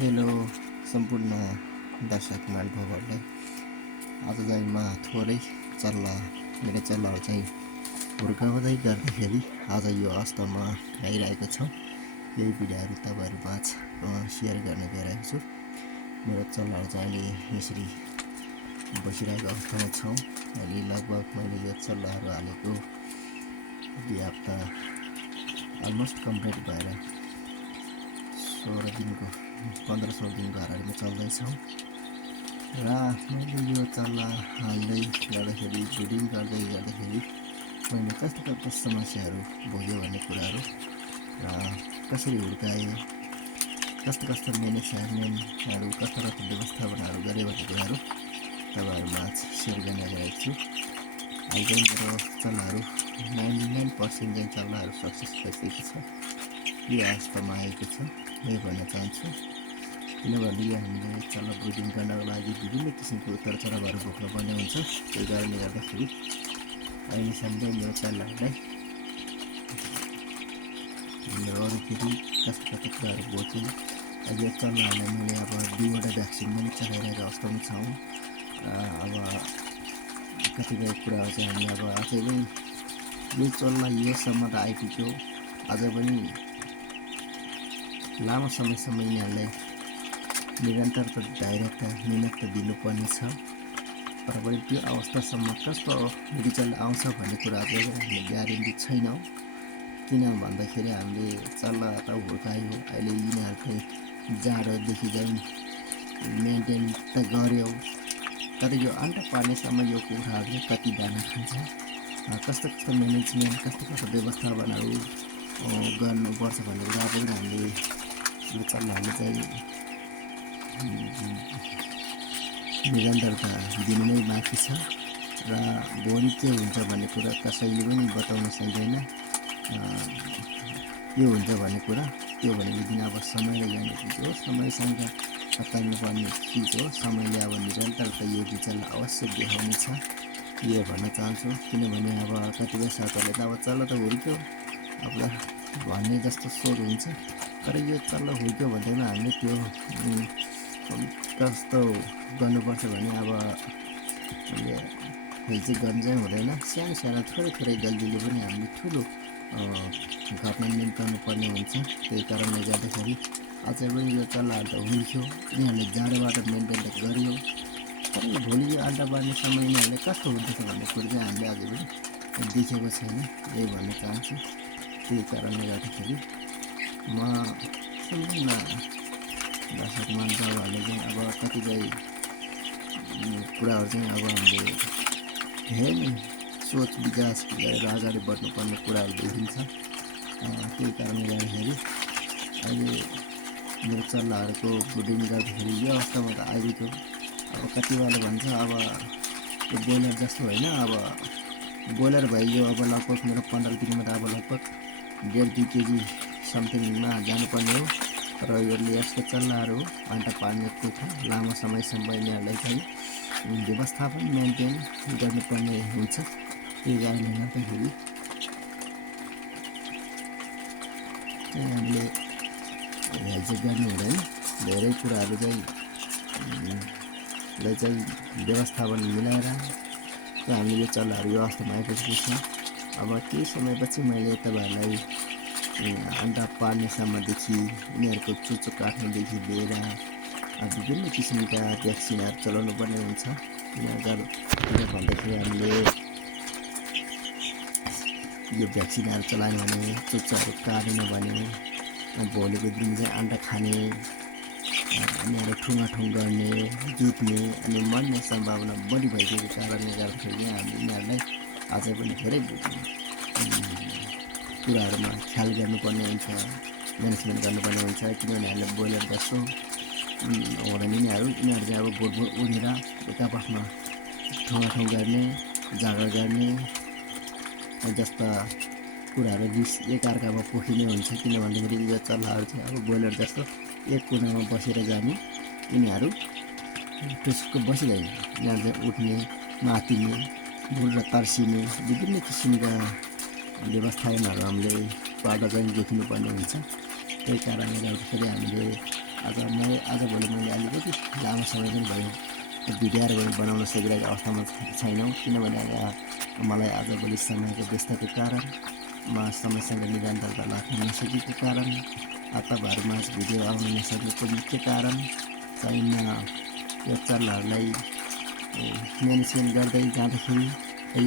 Hello सम्पूर्ण दर्शक महानुभावहरूलाई। आज चाहिँ म थोरै चल्ला मेरो चल्लाहरू चाहिँ हुर्काउँदै गर्दाखेरि आज यो अवस्थामा आइरहेको छ। यही भिडियोहरू तपाईँहरूमाझ सेयर गर्ने गइरहेको छु। मेरो चल्लाहरू चाहिँ अहिले यसरी बसिरहेको अवस्थामा छौँ। अहिले लगभग मैले यो चल्लाहरू हालेको 2 हप्ता अलमोस्ट कम्प्लिट भएर 16 दिनको 15-16 दिनको हाराहारीमा चल्दैछौँ। र मैले यो चल्ला हाल्दै गर्दाखेरि ब्रिडिङ गर्दाखेरि मैले कस्तो समस्याहरू भोग्यो भन्ने कुराहरू र कसरी हुर्काएँ, कस्तो म्यानेजमेन्टहरू कस्तो व्यवस्थापनहरू गरेँ भन्ने कुराहरू तपाईँहरूमाझ सेयर गर्ने गइरहेको छु। अहिले मेरो चल्लाहरू 99% चाहिँ चल्लाहरू सक्सेस भइसकेको छ। यो अवस्थामा आएको छ यही भन्न चाहन्छु। किनभने यो हामीले चल्ला ब्रिडिङ गर्नको लागि विभिन्न किसिमको उतार चढावहरू भोग्नुपर्ने हुन्छ। त्यही कारणले गर्दाखेरि अहिलेसम्म मेरो चल्लाहरूलाई मेरो अरू फेरि कस्तो कुराहरू भोगेँ। अहिले चल्लाहरूलाई मैले अब 2वटा भ्याक्सिन पनि चलाइरहेको अवस्थामा छौँ। अब कतिपय कुराहरू चाहिँ हामीले अब अझै पनि यो चल्ला योसम्म त आइपुग्यो, अझै पनि लामो समयसम्म यिनीहरूलाई निरन्तर धैर्यता मिहिनेत त दिनुपर्ने छ। तर पनि त्यो अवस्थासम्म कस्तो रिजल्ट आउँछ भन्ने कुरा चाहिँ हामीले ग्यारेन्टी छैनौँ। किन भन्दाखेरि हामीले चल्ला त हुर्कायो, अहिले यिनीहरूको जाडोदेखि चाहिँ मेन्टेन त गऱ्यौँ, तर यो अन्डा पार्नेसम्म यो कुखुराहरूले कति दाना खान्छ, कस्तो म्यानेजमेन्ट कस्तो व्यवस्थापनहरू गर्नुपर्छ भन्ने कुरा पनि हामीले यो चल्लाहरूले चाहिँ निरन्तरता दिनु नै बाँकी छ। र भोलि के हुन्छ भन्ने कुरा कसैले पनि बताउन सक्दैन। के हुन्छ भन्ने कुरा त्यो भनेको दिन अब समयले जाने चिज हो, समयसँग तान्नुपर्ने चिज हो। समयले अब निरन्तरता यो चल्ला अवश्य देखाउने छ यो भन्न चाहन्छु। किनभने अब कतिपय साथीहरूले त अब चल्ला त हुर्क्यो अब भन्ने जस्तो सोच हुन्छ, तर यो चल्ला हुर्क्यो भन्दैमा हामीले त्यो कस्तो गर्नुपर्छ भने अब हिजो गर्नु चाहिँ हुँदैन। सानो थोरै गल्तीले पनि हामीले ठुलो घटना निम्ताउनु पर्ने हुन्छ। त्यही कारणले गर्दाखेरि अझै पनि यो चल्लाहरू त हुर्क्यो, यिनीहरूले जाडोबाट मेन्टेन त गऱ्यो, तर भोलि यो अन्डा पार्ने समय यिनीहरूले कस्तो हुँदैछ भन्ने कुरो चाहिँ हामीले अझै पनि देखेको छैन यही भन्न चाहन्छु। त्यही कारणले गर्दाखेरि म सम्पूर्ण दर्शक महानुभावहरूले चाहिँ अब कतिपय कुराहरू चाहिँ अब हामीले धेरै नै सोच विकास गरेर अगाडि बढ्नुपर्ने कुराहरू देखिन्छ। त्यही कारणले गर्दाखेरि अहिले मेरो चल्लाहरूको ब्रिडिङ गर्दाखेरि यो अवस्थामा त आइपुग्यो। अब कतिवटाले भन्छ अब यो ब्रोइलर जस्तो होइन, अब ब्रोइलर भइयो अब लगभग मेरो 15 दिनमा त अब लगभग 1.5-2 केजी समथिङमा जानुपर्ने हो। तर यसले यस्तो चल्लाहरू अन्डा पार्ने कुखुरा लामो समयसम्म यिनीहरूलाई चाहिँ व्यवस्थापन मेन्टेन गर्नुपर्ने हुन्छ। त्यही कारणले गर्दाखेरि हामीले हेल्चेक गर्नु हुँदैन। धेरै कुराहरू चाहिँ व्यवस्थापन मिलाएर हामीले यो चल्लाहरू यो अवस्थामा आइपुगेको छ। अब केही समयपछि मैले तपाईँहरूलाई अन्डा पार्नेसम्मदेखि यिनीहरूको चुच्चो काट्नेदेखि लिएर विभिन्न किसिमका भ्याक्सिनहरू चलाउनु पर्ने हुन्छ। किन भन्दाखेरि हामीले यो भ्याक्सिनहरू चलाएन भने चुच्चोहरू काटेन भने भोलिको दिन चाहिँ अन्डा खाने, यिनीहरू ठुङ्गाठुङ गर्ने, जुत्ने अनि मर्ने सम्भावना बढी भइसकेको कारणले गर्दाखेरि हामी यिनीहरूलाई अझै पनि धेरै कुराहरूमा ख्याल गर्नुपर्ने हुन्छ, म्यानेजमेन्ट गर्नुपर्ने हुन्छ। किनभने हामीले ब्रोइलर जस्तो हुँदैन, यिनीहरू चाहिँ अब भोट उडेर एकापसमा ठुङ्गाठुङ गर्ने, जाँगर गर्ने जस्ता कुराहरू रिस एकअर्कामा पोखिने हुन्छ। किन भन्दाखेरि यो चल्लाहरू चाहिँ अब ब्रोइलर जस्तो एक कुनामा बसेर जाने, यिनीहरू त्यसको बसिँदैन, यिनीहरू चाहिँ उठ्ने, मातिने, भुल तर्सिने विभिन्न किसिमका व्यवस्थापनहरू हामीले पाल्दा चाहिँ देखिनुपर्ने हुन्छ। त्यही कारणले गर्दाखेरि हामीले आज समय पनि भयो भिडियोहरू पनि बनाउन सकिरहेको अवस्थामा छैनौँ, किनभने मलाई आजभोलि समयको व्यस्तताको कारण म समयसँग निरन्तरता राख्न नसकेको कारण तपाईँहरूमाझ भिडियो आउन नसकेको मुख्य कारण चाहिँ यो चल्लाहरूलाई म्यानेजमेन्ट गर्दै जाँदाखेरि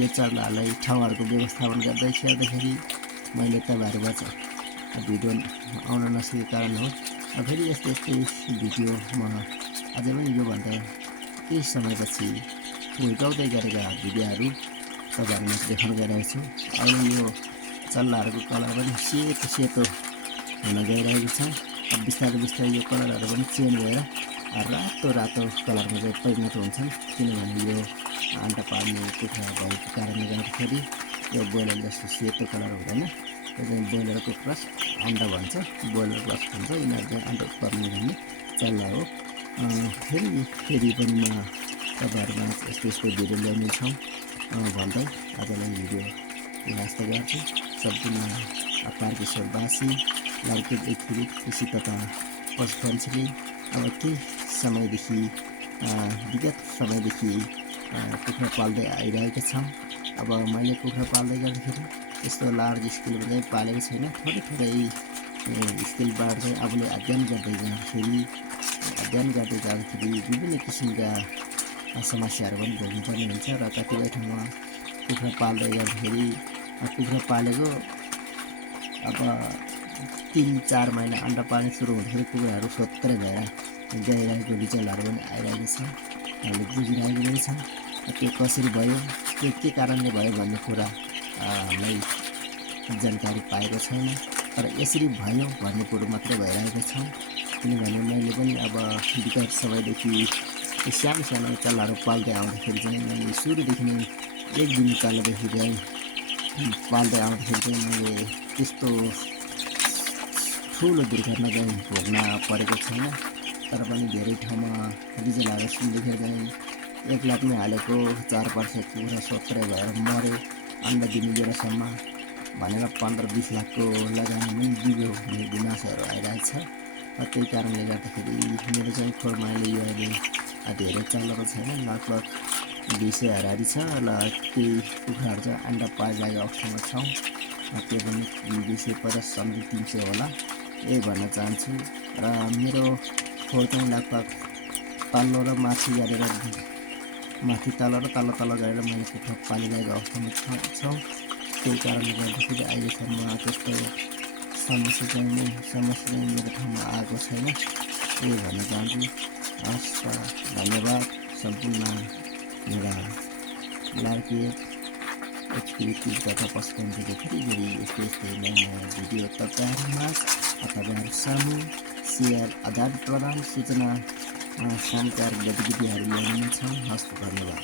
यो चल्लाहरूलाई ठाउँहरूको व्यवस्थापन गर्दै खेर्दाखेरि मैले तपाईँहरूबाट भिडियो आउन नसकेको कारण हो। फेरि यस्तै भिडियो म अझै पनि योभन्दा केही समयपछि हुर्काउँदै गरेका भिडियोहरू तपाईँहरूमा देखाउन गइरहेको छु। अहिले यो चल्लाहरूको कलर पनि सेतो हुन गइरहेको छ। बिस्तारै यो कलरहरू पनि चेन्ज भएर रातो कलरमा चाहिँ परिणत हुन्छन्, किनभने यो अन्डा पार्ने कुखुरा भएको कारणले गर्दाखेरि यो ब्रोइलर जस्तो सेतो कलर हुँदैन। त्यो चाहिँ ब्रोइलरको क्रस अन्डा भन्छ, ब्रोइलर क्रस भन्छ। यिनीहरू चाहिँ अन्डा उत्पादन गर्ने चल्ला हो। फेरि पनि म तपाईँहरूमा यस्तो भिडियो ल्याउनेछौँ भन्दै आजलाई भिडियो लास्ट गर्छु। सम्पूर्ण तारकेश्वरवासी लार्केट एग्री कृषि तथा पशुपन्छीले अब केही समयदेखि विगत समयदेखि कुखुरा पाल्दै आइरहेका छौँ। अब मैले कुखुरा पाल्दै गर्दाखेरि यस्तो लार्ज स्केलमा चाहिँ पालेको छैन। थोरै स्केलबाट चाहिँ आफूले अध्ययन गर्दै जाँदाखेरि विभिन्न किसिमका समस्याहरू पनि भोग्नुपर्ने हुन्छ र कतिपय ठाउँमा कुखुरा पाल्दै गर्दाखेरि कुखुरा पालेको अब 3-4 महिना अन्डा पाल्न सुरु हुँदाखेरि कुखुराहरू सोत्रै भएर गइरहेको रिजल्टहरू पनि आइरहेको छ। हामीले बुझिरहेको पनि छ त्यो कसरी भयो, त्यो के कारणले भयो भन्ने कुरा हामीलाई जानकारी पाएको छैन। तर यसरी भयो भन्ने कुरो मात्रै भइरहेको छ। किनभने मैले पनि अब विगत समयदेखि सानो चल्लाहरू पाल्दै आउँदाखेरि चाहिँ मैले सुरुदेखि नै 1 दिन तलदेखि चाहिँ पाल्दै आउँदाखेरि चाहिँ मैले त्यस्तो ठुलो दुर्घटना चाहिँ भोग्न परेको छैन। तर पनि धेरै ठाउँमा रिजल्टहरू सुन्दाखेरि चाहिँ 1 लाखमै हालेको 4% कुखुरा सोत्रै भएर मऱ्यो अन्डा दिने बेलासम्म भनेर 15-20 लाखको लगानी पनि बिग्यो हुने गुनासोहरू आइरहेको छ। त्यही कारणले गर्दाखेरि मेरो चाहिँ खोरमा यो अहिले धेरै चल्लाको छैन, लगभग 200 हाराहारी छ। र केही कुखुराहरू चाहिँ अन्डा पारिरहेको अवस्थामा छौँ, त्यो पनि 250-300 होला यही भन्न चाहन्छु। र मेरो खोर चाहिँ लगभग तल्लो र माथि गरेर तल गरेर मैले कुखुरा पालिरहेको अवस्थामा छौँ। त्यही कारणले गर्दाखेरि अहिलेसम्म त्यस्तो समस्या चाहिँ मेरो ठाउँमा आएको छैन, यही भन्न चाहन्छु। हस्, धन्यवाद। सम्पूर्ण मेरा लार्केट एग्री तथा पशुपन्छीको फेरि यस्तै नयाँ भिडियो तपाईँहरू सामु सेयर आदान प्रदान सूचना सञ्चार गतिविधिहरू ल्याउनेछौँ। हस्, धन्यवाद।